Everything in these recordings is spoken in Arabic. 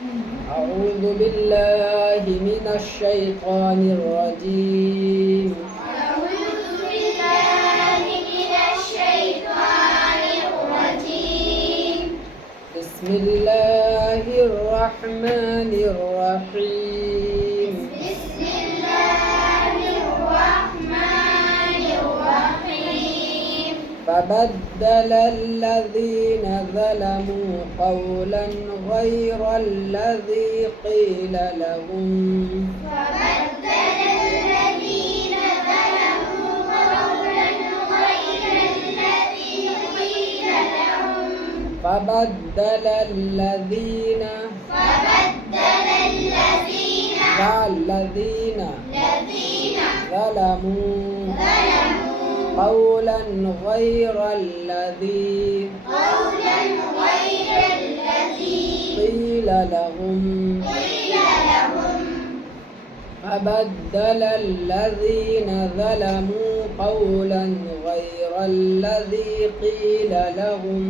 أعوذ بالله من الشيطان الرجيم. أعوذ بالله من الشيطان الرجيم. بسم الله الرحمن الرحيم. بسم الله الرحمن الرحيم. فبدل الذين ظلموا قولا غير الذي قيل لهم فبدل الذين ظلموا قولا غير الذي قيل لهم. فبدل الذين ظلموا قولا غير الذي قيل لهم. فبدل الذين ظلموا قولا غير الذي قيل لهم.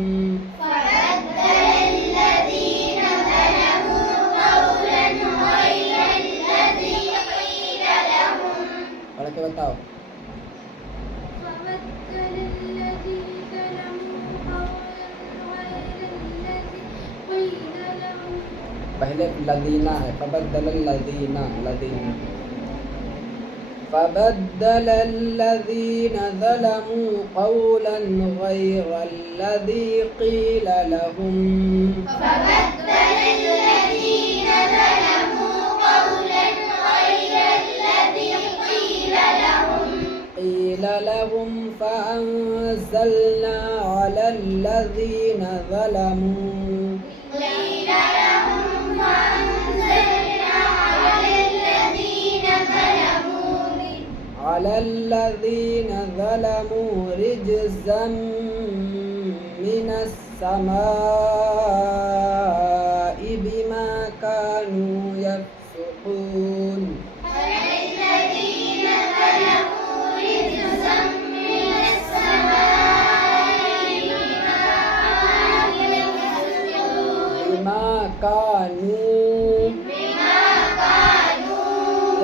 فبدل الذين ظلموا قولا غير الذي قيل لهم. Para kita tahu. فبدل الذين ظلموا قولا غير الذي قيل لهم. पहले लदीना है, फबद्दल लदीना فبدل الذين ظلموا قولا غير الذي قيل لهم. فبدل الذين ظلموا قولا غير الذي قيل لهم فأنزلنا على الذين ظلموا رجزا من السماء بما كانوا يفسقون. بما كانوا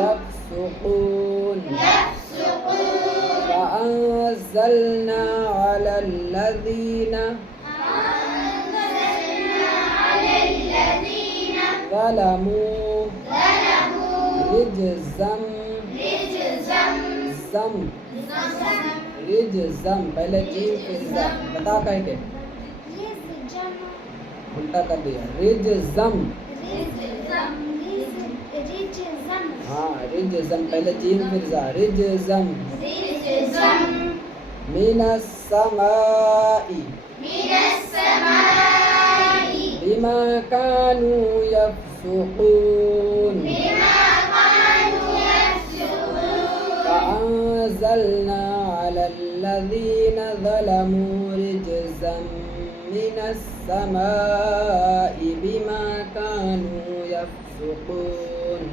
يفسقون. فأنزلنا على الذين ظلموا رجزا पहले जीम फिर ज़म बता कह के उल्टा कर दिया रिजज़म। हाँ रिजज़म पहले जीम फिर ज़ा रिजज़म मिनस समाई बिमा कानू यफसुकून। فأنزلنا على الذين ظلموا رجزا من السماء بما كانوا يفسقون.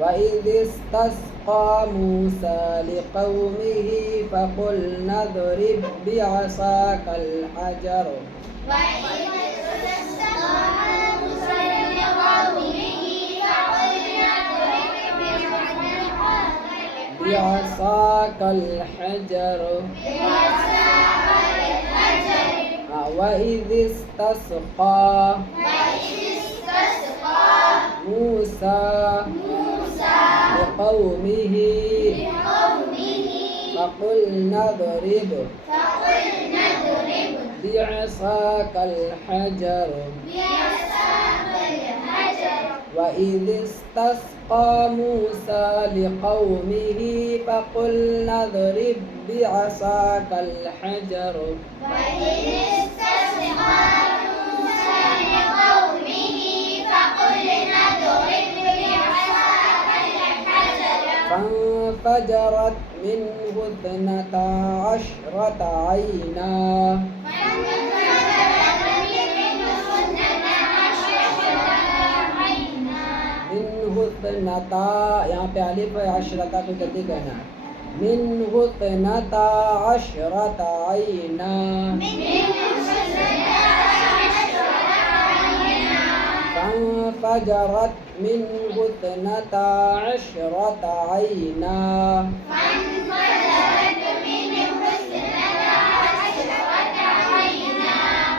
وإذ استسقى موسى لقومه فقلنا اضرب بعصاك الحجر. بعصاك الحجر. وإذ استسقى موسى لقومه فقلنا اضرب بعصاك الحجر. وإذ استسقى موسى لقومه فقلنا اضرب بعصاك الحجر. فانفجرت منه 12 عينا منه इत्नता, यहाँ पे अलिफ है, अशरता को जल्दी कहना है। मिन्हु इत्नता अशरता ऐना, फंफजरत मिन्हु इत्नता अशरता ऐना,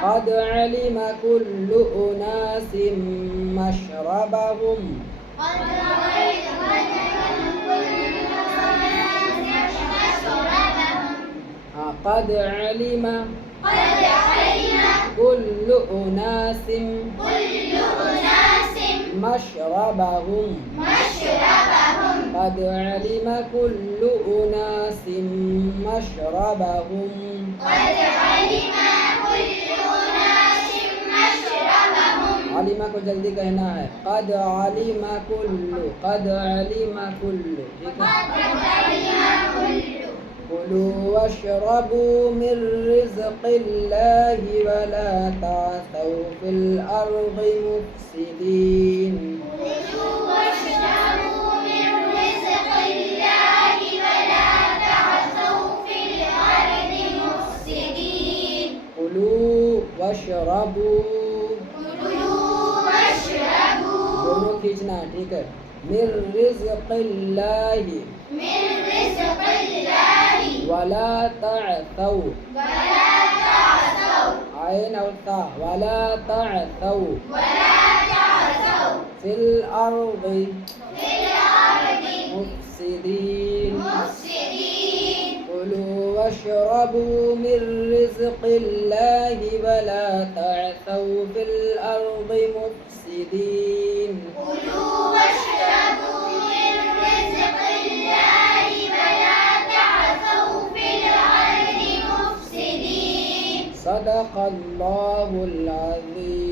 قد علم كل أناس مشربهم قد علم كل أناس مشربهم قد علم كل أناس مشربهم आलिमा को जल्दी कहना है। कद आलिमा कुल्लु, कद आलिमा कुल्लु, ठीक है। कुलू वशरबू मिन रिज़्क़िल्लाहि वला तासौ फिल अर्दि मुफ्सिदीन। कुलू वशरबू, दोनों खींचना है, ठीक है। मिन रिज़्क़िल्लाहि वला तअसौ, आइन और ता, वला तअसौ फिल अर्दि मुफ्सिदीन। कुलू वशरबू मिन रिज़्क़िल्लाहि वला तअसौ फिल अर्दि मुफ्सिदीन। सदक़ल्लाहुल अज़ीम।